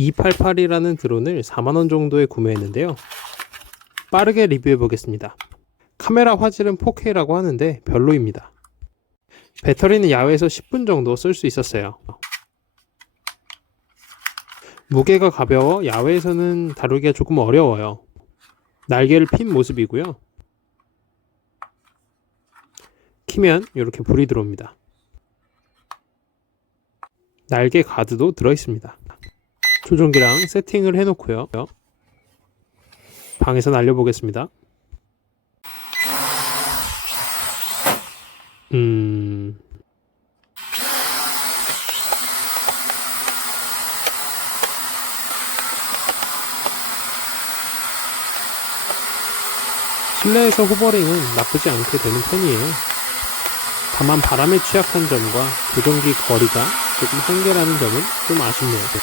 288이라는 드론을 4만원 정도에 구매했는데요. 빠르게 리뷰해 보겠습니다. 카메라 화질은 4K라고 하는데 별로입니다. 배터리는 야외에서 10분 정도 쓸 수 있었어요. 무게가 가벼워 야외에서는 다루기가 조금 어려워요. 날개를 핀 모습이고요. 키면 이렇게 불이 들어옵니다. 날개 가드도 들어 있습니다. 조종기랑 세팅을 해놓고요. 방에서 날려보겠습니다. 음. 실내에서 호버링은 나쁘지 않게 되는 편이에요. 다만 바람에 취약한 점과 조종기 거리가 조금 한계라는 점은 좀 아쉽네요.